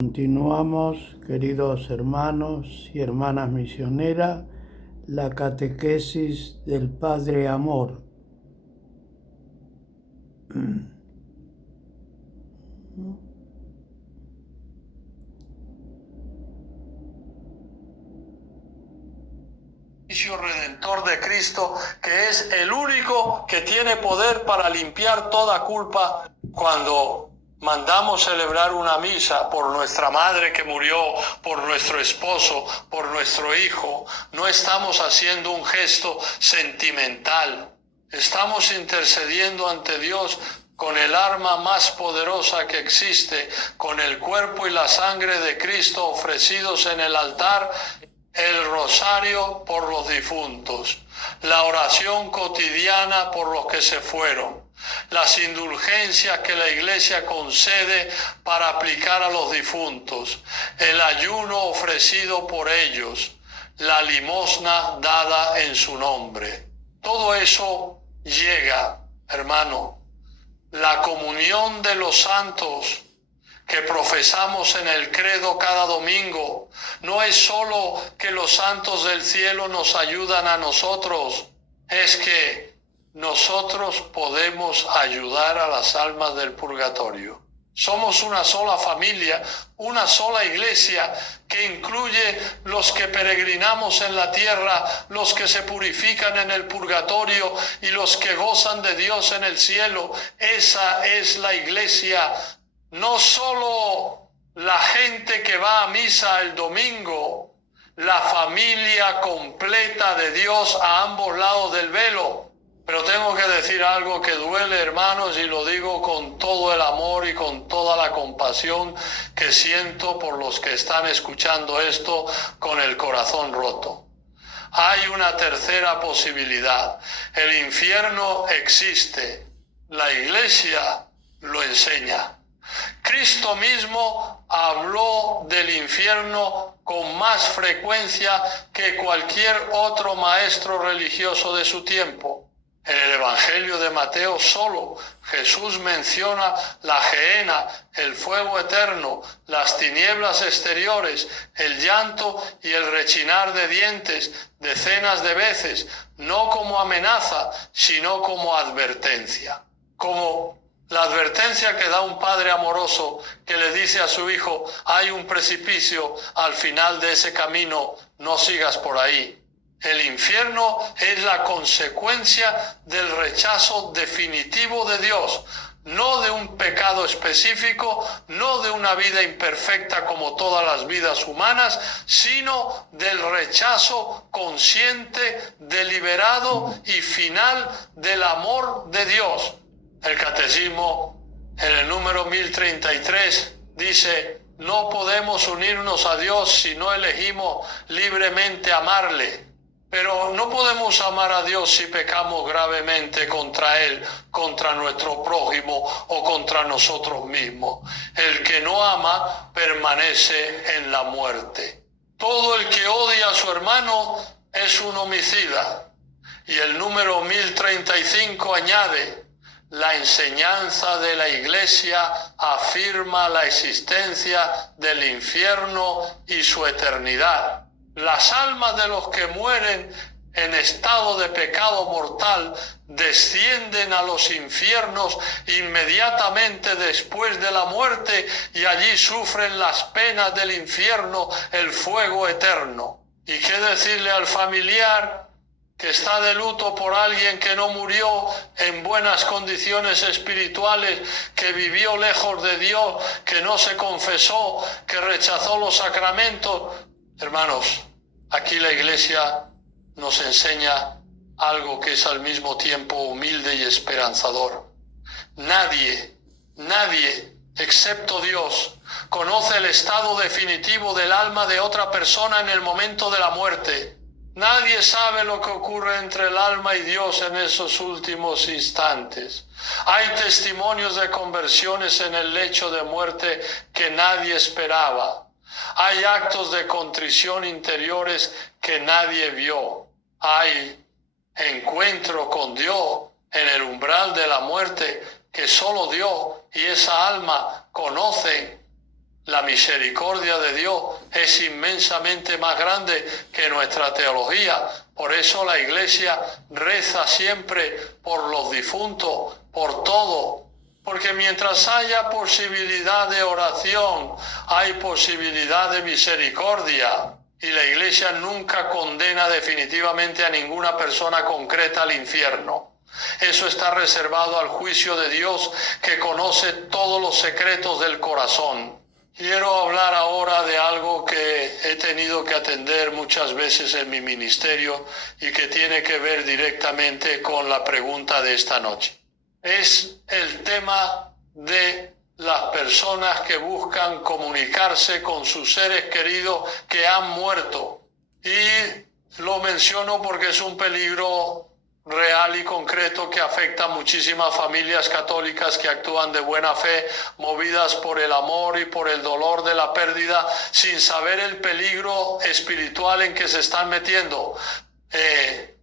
Continuamos, queridos hermanos y hermanas misioneras, la catequesis del Padre Amor. Redentor de Cristo, que es el único que tiene poder para limpiar toda culpa. Cuando mandamos celebrar una misa por nuestra madre que murió, por nuestro esposo, por nuestro hijo, no estamos haciendo un gesto sentimental, estamos intercediendo ante Dios con el arma más poderosa que existe, con el cuerpo y la sangre de Cristo ofrecidos en el altar, el rosario por los difuntos, la oración cotidiana por los que se fueron, las indulgencias que la Iglesia concede para aplicar a los difuntos, el ayuno ofrecido por ellos, la limosna dada en su nombre. Todo eso llega, hermano. La comunión de los santos que profesamos en el credo cada domingo, no es solo que los santos del cielo nos ayudan a nosotros, es que nosotros podemos ayudar a las almas del purgatorio. Somos una sola familia, una sola iglesia que incluye los que peregrinamos en la tierra, los que se purifican en el purgatorio y los que gozan de Dios en el cielo. Esa es la iglesia. No solo la gente que va a misa el domingo, la familia completa de Dios a ambos lados del velo. Pero tengo que decir algo que duele, hermanos, y lo digo con todo el amor y con toda la compasión que siento por los que están escuchando esto con el corazón roto. Hay una tercera posibilidad. El infierno existe. La Iglesia lo enseña. Cristo mismo habló del infierno con más frecuencia que cualquier otro maestro religioso de su tiempo. En el Evangelio de Mateo solo Jesús menciona la gehenna, el fuego eterno, las tinieblas exteriores, el llanto y el rechinar de dientes decenas de veces, no como amenaza, sino como advertencia. Como la advertencia que da un padre amoroso que le dice a su hijo: hay un precipicio al final de ese camino, no sigas por ahí. El infierno es la consecuencia del rechazo definitivo de Dios, no de un pecado específico, no de una vida imperfecta como todas las vidas humanas, sino del rechazo consciente, deliberado y final del amor de Dios. El Catecismo, en el número 1033, dice: no podemos unirnos a Dios si no elegimos libremente amarle. Pero no podemos amar a Dios si pecamos gravemente contra Él, contra nuestro prójimo o contra nosotros mismos. El que no ama permanece en la muerte. Todo el que odia a su hermano es un homicida. Y el número 1035 añade: la enseñanza de la Iglesia afirma la existencia del infierno y su eternidad. Las almas de los que mueren en estado de pecado mortal descienden a los infiernos inmediatamente después de la muerte y allí sufren las penas del infierno, el fuego eterno. ¿Y qué decirle al familiar que está de luto por alguien que no murió en buenas condiciones espirituales, que vivió lejos de Dios, que no se confesó, que rechazó los sacramentos? Hermanos, aquí la Iglesia nos enseña algo que es al mismo tiempo humilde y esperanzador. Nadie, excepto Dios, conoce el estado definitivo del alma de otra persona en el momento de la muerte. Nadie sabe lo que ocurre entre el alma y Dios en esos últimos instantes. Hay testimonios de conversiones en el lecho de muerte que nadie esperaba. Hay actos de contrición interiores que nadie vio. Hay encuentro con Dios en el umbral de la muerte que solo Dios y esa alma conocen. La misericordia de Dios es inmensamente más grande que nuestra teología. Por eso la Iglesia reza siempre por los difuntos, por todo. Porque mientras haya posibilidad de oración, hay posibilidad de misericordia. Y la Iglesia nunca condena definitivamente a ninguna persona concreta al infierno. Eso está reservado al juicio de Dios, que conoce todos los secretos del corazón. Quiero hablar ahora de algo que he tenido que atender muchas veces en mi ministerio y que tiene que ver directamente con la pregunta de esta noche. Es el tema de las personas que buscan comunicarse con sus seres queridos que han muerto. Y lo menciono porque es un peligro real y concreto que afecta a muchísimas familias católicas que actúan de buena fe, movidas por el amor y por el dolor de la pérdida, sin saber el peligro espiritual en que se están metiendo. He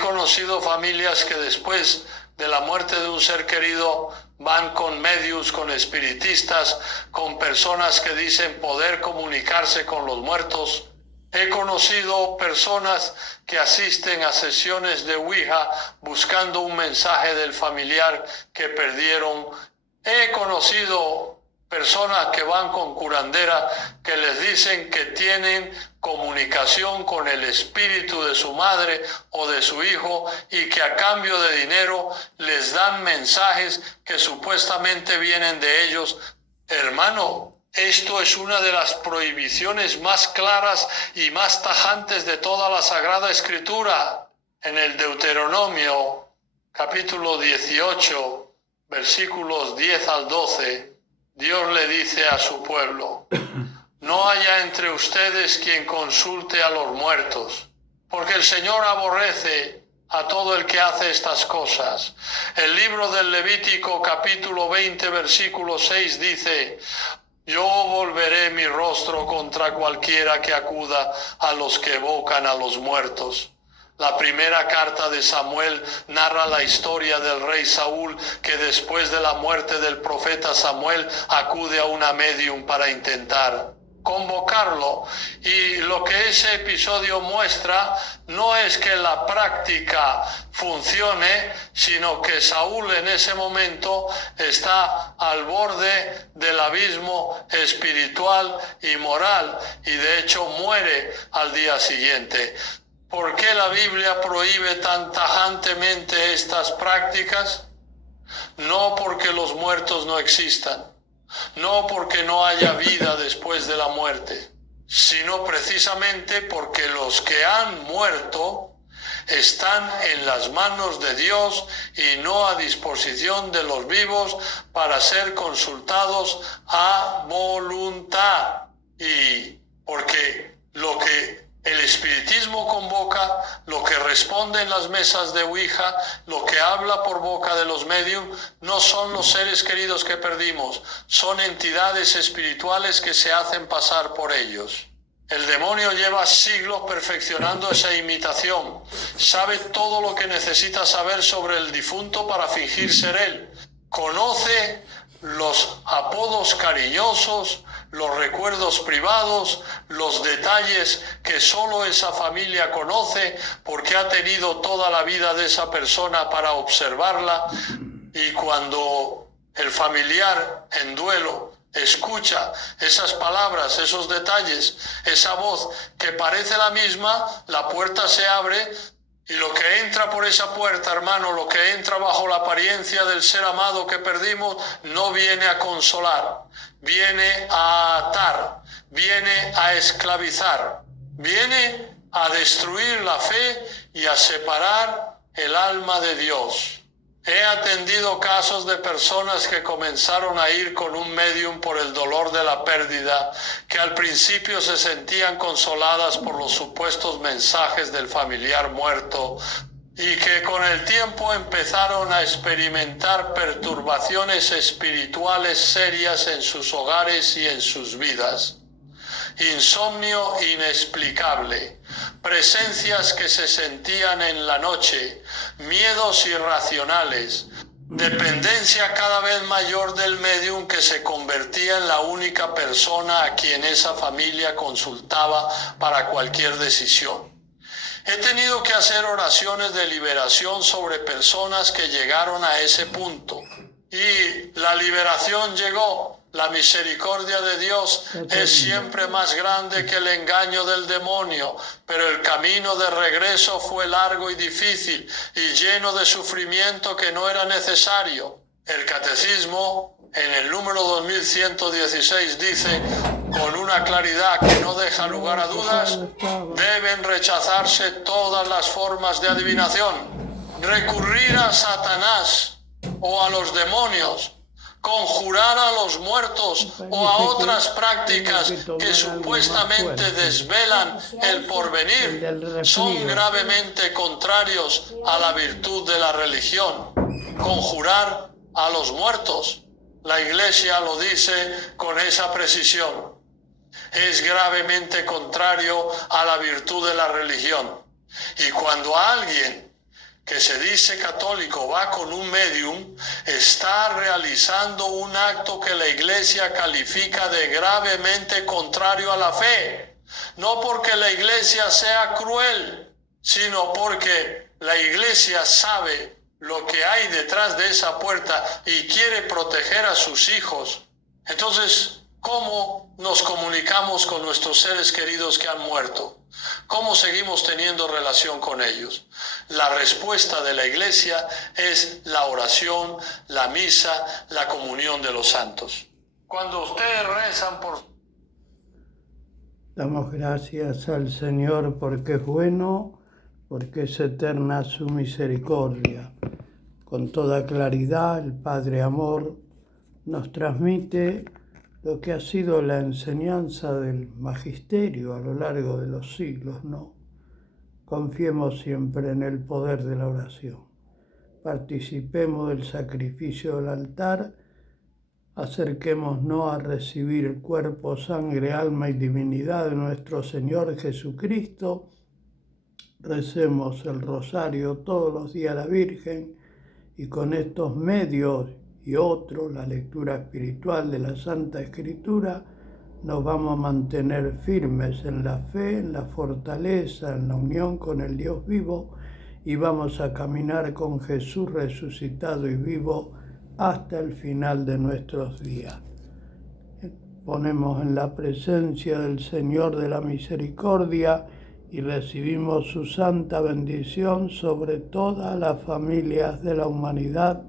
conocido familias que después de la muerte de un ser querido van con medios, con espiritistas, con personas que dicen poder comunicarse con los muertos. He conocido personas que asisten a sesiones de Ouija buscando un mensaje del familiar que perdieron. He conocido personas que van con curandera que les dicen que tienen comunicación con el espíritu de su madre o de su hijo y que a cambio de dinero les dan mensajes que supuestamente vienen de ellos. Hermano, esto es una de las prohibiciones más claras y más tajantes de toda la Sagrada Escritura. En el Deuteronomio, capítulo 18, versículos 10 al 12, Dios le dice a su pueblo: no haya entre ustedes quien consulte a los muertos, porque el Señor aborrece a todo el que hace estas cosas. El libro del Levítico, capítulo 20, versículo 6 dice: yo volveré mi rostro contra cualquiera que acuda a los que evocan a los muertos. La primera carta de Samuel narra la historia del rey Saúl, que después de la muerte del profeta Samuel acude a una médium para intentar convocarlo. Y lo que ese episodio muestra no es que la práctica funcione, sino que Saúl en ese momento está al borde del abismo espiritual y moral, y de hecho muere al día siguiente. ¿Por qué la Biblia prohíbe tan tajantemente estas prácticas? No porque los muertos no existan, no porque no haya vida después de la muerte, sino precisamente porque los que han muerto están en las manos de Dios y no a disposición de los vivos para ser consultados a voluntad. Y porque lo que el espiritismo convoca, lo que responde en las mesas de Ouija, lo que habla por boca de los mediums, no son los seres queridos que perdimos, son entidades espirituales que se hacen pasar por ellos. El demonio lleva siglos perfeccionando esa imitación. Sabe todo lo que necesita saber sobre el difunto para fingir ser él. Conoce los apodos cariñosos, los recuerdos privados, los detalles que solo esa familia conoce porque ha tenido toda la vida de esa persona para observarla. Y cuando el familiar en duelo escucha esas palabras, esos detalles, esa voz que parece la misma, la puerta se abre y lo que entra por esa puerta, hermano, lo que entra bajo la apariencia del ser amado que perdimos, no viene a consolar, viene a atar, viene a esclavizar, viene a destruir la fe y a separar el alma de Dios. He atendido casos de personas que comenzaron a ir con un medium por el dolor de la pérdida, que al principio se sentían consoladas por los supuestos mensajes del familiar muerto y que con el tiempo empezaron a experimentar perturbaciones espirituales serias en sus hogares y en sus vidas. Insomnio inexplicable, presencias que se sentían en la noche, miedos irracionales, dependencia cada vez mayor del medium, que se convertía en la única persona a quien esa familia consultaba para cualquier decisión. He tenido que hacer oraciones de liberación sobre personas que llegaron a ese punto, y la liberación llegó. La misericordia de Dios es siempre más grande que el engaño del demonio, pero el camino de regreso fue largo y difícil y lleno de sufrimiento que no era necesario. El Catecismo, en el número 2116, dice con una claridad que no deja lugar a dudas: deben rechazarse todas las formas de adivinación. Recurrir a Satanás o a los demonios, conjurar a los muertos o a otras prácticas que supuestamente desvelan el porvenir, son gravemente contrarios a la virtud de la religión. Conjurar a los muertos, la Iglesia lo dice con esa precisión, es gravemente contrario a la virtud de la religión. Y cuando alguien que se dice católico va con un medium, está realizando un acto que la Iglesia califica de gravemente contrario a la fe. No porque la Iglesia sea cruel, sino porque la Iglesia sabe lo que hay detrás de esa puerta y quiere proteger a sus hijos. Entonces, ¿cómo nos comunicamos con nuestros seres queridos que han muerto? ¿Cómo seguimos teniendo relación con ellos? La respuesta de la Iglesia es la oración, la misa, la comunión de los santos. Cuando ustedes rezan por... Damos gracias al Señor porque es bueno, porque es eterna su misericordia. Con toda claridad, el Padre Amor nos transmite lo que ha sido la enseñanza del magisterio a lo largo de los siglos, ¿no? Confiemos siempre en el poder de la oración. Participemos del sacrificio del altar, acerquémonos a recibir el cuerpo, sangre, alma y divinidad de nuestro Señor Jesucristo. Recemos el rosario todos los días a la Virgen, y con estos medios y otros, la lectura espiritual de la Santa Escritura, nos vamos a mantener firmes en la fe, en la fortaleza, en la unión con el Dios vivo, y vamos a caminar con Jesús resucitado y vivo hasta el final de nuestros días. Ponemos en la presencia del Señor de la Misericordia y recibimos su santa bendición sobre todas las familias de la humanidad,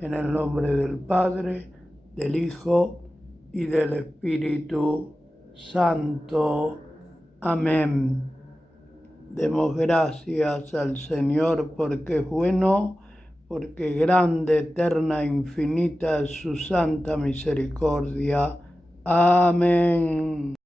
en el nombre del Padre, del Hijo y del Espíritu Santo. Amén. Demos gracias al Señor porque es bueno, porque grande, eterna, infinita es su santa misericordia. Amén.